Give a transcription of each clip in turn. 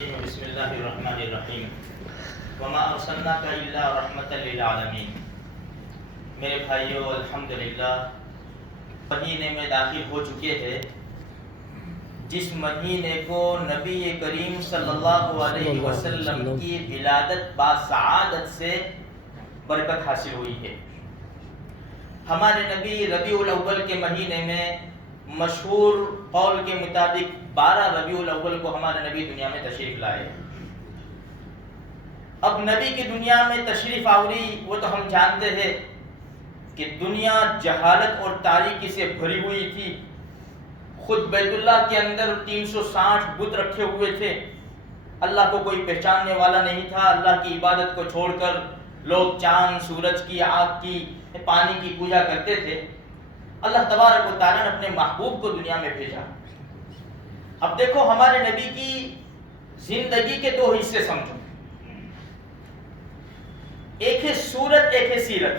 بسم اللہ الرحمن الرحیم وما ارسلناک الا رحمۃ للعالمین۔ میرے بھائیو، الحمدللہ مہینے میں داخل ہو چکے ہیں، جس مہینے کو نبی کریم صلی اللہ علیہ وسلم کی ولادت باسعادت سے برکت حاصل ہوئی ہے۔ ہمارے نبی ربیع الاول کے مہینے میں مشہور قول کے مطابق 12 ربیع الاول کو ہمارے نبی دنیا میں تشریف لائے۔ اب نبی کی دنیا میں تشریف آوری وہ تو ہم جانتے ہیں کہ دنیا جہالت اور تاریکی سے بھری ہوئی تھی۔ خود بیت اللہ کے اندر 360 بت رکھے ہوئے تھے، اللہ کو کوئی پہچاننے والا نہیں تھا۔ اللہ کی عبادت کو چھوڑ کر لوگ چاند، سورج کی، آگ کی، پانی کی پوجا کرتے تھے۔ اللہ تبارک و تعالیٰ نے اپنے محبوب کو دنیا میں بھیجا۔ اب دیکھو، ہمارے نبی کی زندگی کے دو حصے سمجھو، ایک ہے صورت، ایک ہے سیرت،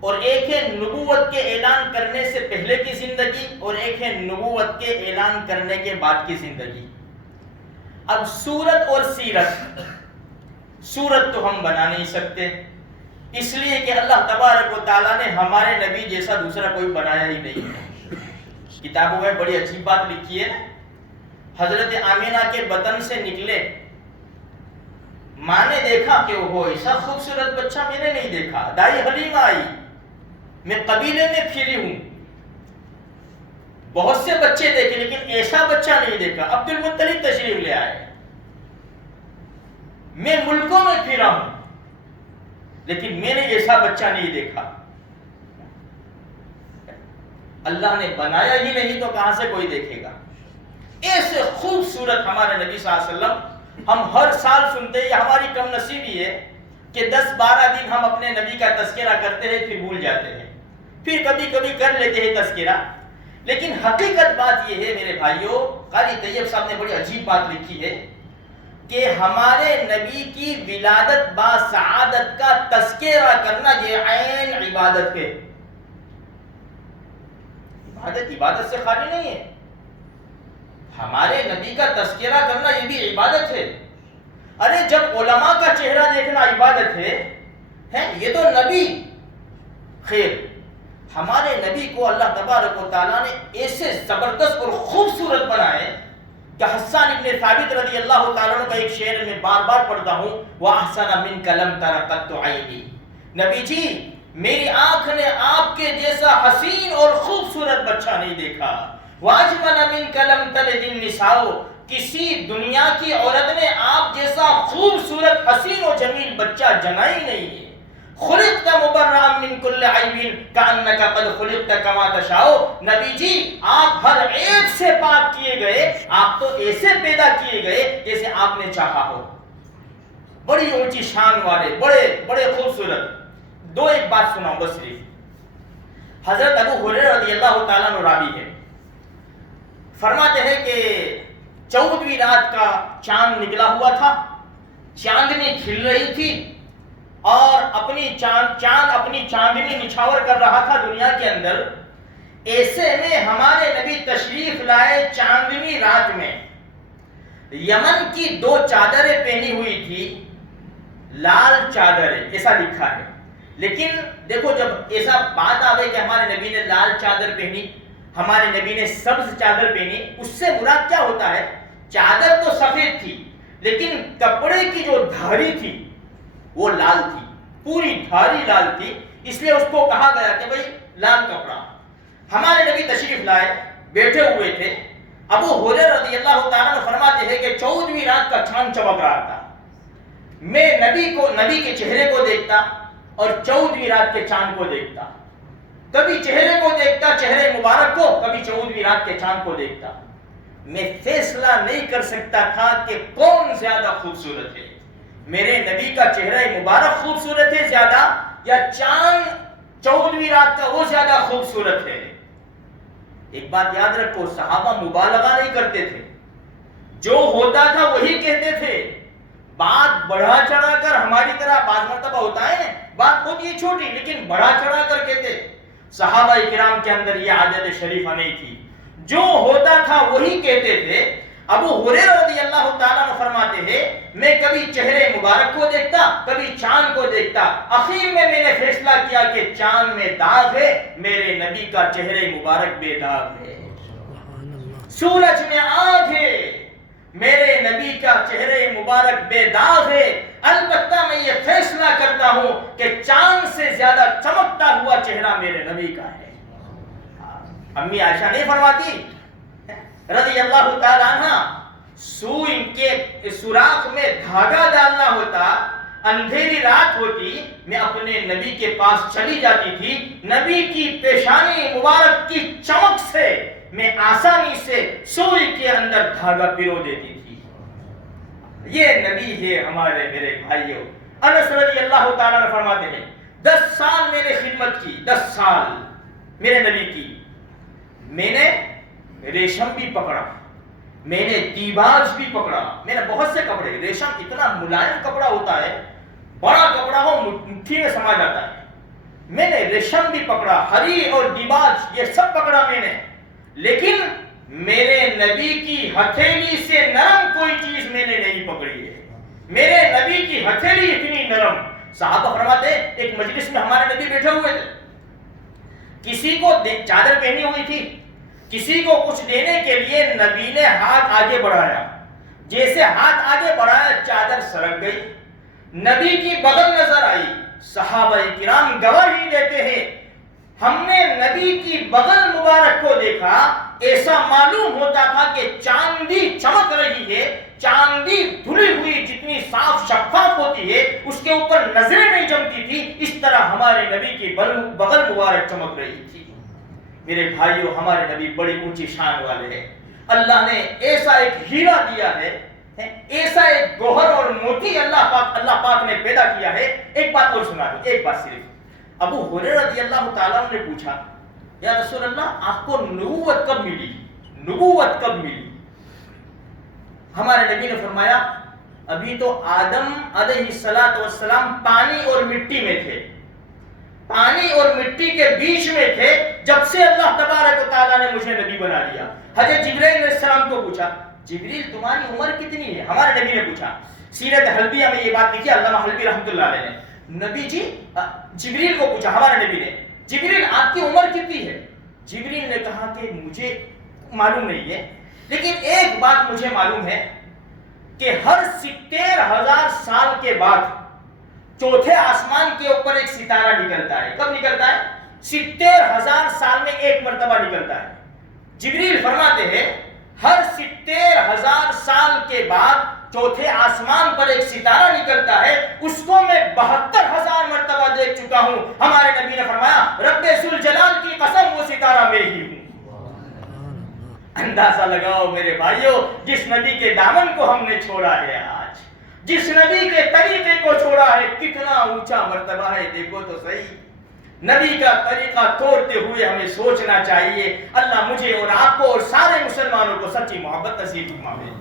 اور ایک ہے نبوت کے اعلان کرنے سے پہلے کی زندگی، اور ایک ہے نبوت کے اعلان کرنے کے بعد کی زندگی۔ اب صورت اور سیرت، صورت تو ہم بنا نہیں سکتے، اس لیے کہ اللہ تبارک و تعالیٰ نے ہمارے نبی جیسا دوسرا کوئی بنایا ہی نہیں ہے۔ کتابوں میں بڑی عجیب بات لکھی ہے نا، حضرت آمینہ کے بطن سے نکلے، ماں نے دیکھا کہ وہ ایسا خوبصورت بچہ میں نے نہیں دیکھا۔ دائی حلیمہ آئی، میں قبیلے میں پھری ہوں، بہت سے بچے دیکھے لیکن ایسا بچہ نہیں دیکھا۔ عبد المطلب تشریف لے آئے، میں ملکوں میں پھرا ہوں لیکن میں نے ایسا بچہ نہیں دیکھا۔ اللہ نے بنایا ہی نہیں تو کہاں سے کوئی دیکھے گا؟ ایسے خوبصورت ہمارے نبی صلی اللہ علیہ وسلم، ہم ہر سال سنتے ہیں، ہماری کم نصیبی ہے کہ 10-12 دن ہم اپنے نبی کا تذکرہ کرتے ہیں پھر بھول جاتے ہیں، پھر کبھی کبھی کر لیتے ہیں تذکرہ۔ لیکن حقیقت بات یہ ہے میرے بھائیوں، قاری طیب صاحب نے بڑی عجیب بات لکھی ہے کہ ہمارے نبی کی ولادت باسعادت کا تذکرہ کرنا یہ عین عبادت ہے۔ عبادت سے خالی نہیں ہے، ہمارے نبی کا تذکرہ کرنا یہ بھی عبادت ہے۔ ارے جب علماء کا چہرہ دیکھنا عبادت ہے یہ تو نبی، خیر ہمارے نبی کو اللہ تبارک و تعالیٰ نے ایسے زبردست اور خوبصورت بنائے کہ حسان ابن ثابت رضی اللہ تعالیٰ عنہ کا ایک شعر میں بار بار پڑھتا ہوں، وَأَحْسَنَ مِنْكَ لَمْ تَرَ قَطُّ عَيْنِي۔ نبی جی، میری آنکھ نے آپ کے جیسا حسین اور خوبصورت بچہ نہیں دیکھا۔ وَأَجْمَلَ مِنْكَ لَمْ تَلِدِ النِّسَاءُ، کسی دنیا کی عورت نے آپ جیسا خوبصورت حسین و جمیل بچہ جنا ہی نہیں ہے۔ خلقت مبرئا من کل عیب کأنک قد خلقت کما تشاء۔ نبی جی، آپ ہر عیب سے پاک کیے گئے، آپ تو ایسے پیدا کیے گئے جیسے آپ نے چاہا ہو۔ بڑی اونچی شان والے، بڑے بڑے خوبصورت۔ دو ایک بات سناؤں بس صرف۔ حضرت ابو ہریرہ رضی اللہ تعالیٰ عنہ راوی ہے، فرماتے ہیں کہ 14ویں رات کا چاند نکلا ہوا تھا، چاندنی کھل رہی تھی اور چاند اپنی چاندنی نچھاور کر رہا تھا دنیا کے اندر۔ ایسے میں ہمارے نبی تشریف لائے چاندنی رات میں۔ یمن کی 2 چادریں پہنی ہوئی تھی، لال چادریں، ایسا لکھا ہے، لیکن دیکھو جب ایسا بات آئے کہ ہمارے نبی نے لال چادر پہنی، ہمارے نبی نے سبز چادر پہنی، اس سے مراد کیا ہوتا ہے؟ چادر تو سفید تھی لیکن کپڑے کی جو دھاری تھی وہ لال تھی، پوری دھاری لال تھی، اس لیے اس کو کہا گیا کہ بھئی لال کپڑا۔ ہمارے نبی تشریف لائے، بیٹھے ہوئے تھے۔ ابو ہریرہ رضی اللہ تعالیٰ عنہ فرماتے ہیں کہ 14ویں رات کا چاند چمک رہا تھا، میں نبی کے چہرے کو دیکھتا اور 14ویں رات کے چاند کو دیکھتا، کبھی چہرے کو دیکھتا، چہرے مبارک کو، کبھی 14ویں رات کے چاند کو دیکھتا۔ میں فیصلہ نہیں کر سکتا تھا کہ کون زیادہ خوبصورت ہے، میرے نبی کا چہرہ مبارک خوبصورت ہے زیادہ یا چاند 14ویں رات کا وہ زیادہ خوبصورت ہے۔ ایک بات یاد رکھو، صحابہ مبالغہ نہیں کرتے تھے، جو ہوتا تھا وہی کہتے تھے، بات بڑھا چڑھا کر ہماری طرح بعض مرتبہ ہوتا ہے، بات ہوتی ہے چھوٹی لیکن بڑھا چڑھا کر کہتے۔ صحابہ کرام کے اندر یہ عادت شریفہ نہیں تھی، جو ہوتا تھا وہی کہتے تھے۔ ابو ہریرہ رضی اللہ تعالیٰ عنہ فرماتے ہیں میں کبھی چہرے مبارک کو دیکھتا کبھی چاند کو دیکھتا، اخیر میں نے فیصلہ کیا کہ چاند میں داغ ہے، میرے نبی کا چہرے مبارک بے داغ ہے۔ سورج میں آگ ہے، میرے نبی کا چہرے مبارک بے داغ ہے، البتہ میں یہ فیصلہ کرتا ہوں کہ چاند سے زیادہ چمکتا ہوا چہرہ میرے نبی کا ہے۔ امی عائشہ نہیں فرماتی رضی اللہ تعالیٰ عنہ، سوئی کے سوراخ میں دھاگا ڈالنا ہوتا، اندھیری رات ہوتی، میں اپنے نبی کے پاس چلی جاتی تھی، نبی کی پیشانی مبارک کی چمک سے میں آسانی سے سوئی کے اندر دھاگا پیرو دیتی تھی۔ یہ نبی ہے ہمارے میرے بھائیوں۔ انس رضی اللہ تعالیٰ عنہ فرماتے ہیں 10 سال میں نے خدمت کی، 10 سال میرے نبی کی، میں نے ریشم بھی پکڑا، میں نے دیباج بھی پکڑا، میں نے بہت سے کپڑے، ریشم اتنا ملائم کپڑا ہوتا ہے، بڑا کپڑا ہو مٹھی میں سما جاتا ہے، میں نے ریشم بھی پکڑا، ہری اور دیباج یہ سب پکڑا میں نے، لیکن میرے نبی کی ہتھیلی سے نرم کوئی چیز میں نے نہیں پکڑی ہے۔ میرے نبی کی ہتھیلی اتنی نرم۔ صحابہ فرماتے ایک مجلس میں ہمارے نبی بیٹھے ہوئے تھے، کسی کو چادر پہنی ہوئی تھی، کسی کو کچھ دینے کے لیے نبی نے ہاتھ آگے بڑھایا، جیسے ہاتھ آگے بڑھایا چادر سرک گئی، نبی کی بغل نظر آئی۔ صحابہ کرام گواہی دیتے ہیں ہم نے نبی کی بغل مبارک کو دیکھا، ایسا معلوم ہوتا تھا کہ چاندی چمک رہی ہے، چاندی دھلی ہوئی جتنی صاف شفاف ہوتی ہے اس کے اوپر نظریں نہیں جمتی تھی، اس طرح ہمارے نبی کی بغل مبارک چمک رہی تھی۔ میرے بھائیوں، ہمارے نبی بڑی اونچی شان والے ہیں، اللہ نے ایسا ایک ہیرا دیا ہے، ایسا ایک گوہر اور موتی اللہ پاک نے پیدا کیا ہے۔ ایک بات اور سنا دوں، ایک بات صرف۔ ابو ہریرہ رضی اللہ تعالیٰ عنہ نے پوچھا یا رسول اللہ آپ کو نبوت کب ملی؟ نبوت کب ملی؟ ہمارے نبی نے فرمایا ابھی تو آدم علیہ السلام پانی اور مٹی میں تھے، پانی اور مٹی کے بیچ میں تھے، جب سے اللہ تبارک و تعالیٰ نے مجھے نبی بنا دیا۔ حضرت جبرائیل علیہ السلام کو پوچھا جبریل تمہاری عمر کتنی ہے؟ ہمارے نبی نے پوچھا، سیرت حلبیہ میں یہ بات لکھی علامہ حلبی رحمۃ اللہ علیہ نے، نبی جی جبریل کو پوچھا ہمارے نبی نے، جبریل آپ کی عمر کتنی ہے؟ جبریل نے کہا کہ مجھے معلوم نہیں ہے، لیکن ایک بات مجھے معلوم ہے کہ ہر 70,000 سال کے بعد چوتھے آسمان کے اوپر ایک ستارہ نکلتا ہے۔ کب نکلتا ہے؟ 70,000 سال میں ایک مرتبہ نکلتا ہے۔ جبریل فرماتے ہیں ہر 70,000 سال کے بعد چوتھے آسمان پر ایک ستارہ نکلتا ہے، اس کو میں 72,000 مرتبہ دیکھ چکا ہوں۔ ہمارے نبی نے فرمایا رب ذوالجلال کی قسم وہ ستارہ میں ہی ہوں۔ اندازہ لگاؤ میرے بھائیوں، جس نبی کے دامن کو ہم نے چھوڑا ہے، آج جس نبی کے طریقے کو چھوڑا ہے، کتنا اونچا مرتبہ ہے، دیکھو تو صحیح۔ نبی کا طریقہ توڑتے ہوئے ہمیں سوچنا چاہیے۔ اللہ مجھے اور آپ کو اور سارے مسلمانوں کو سچی محبت نصیب فرمائے۔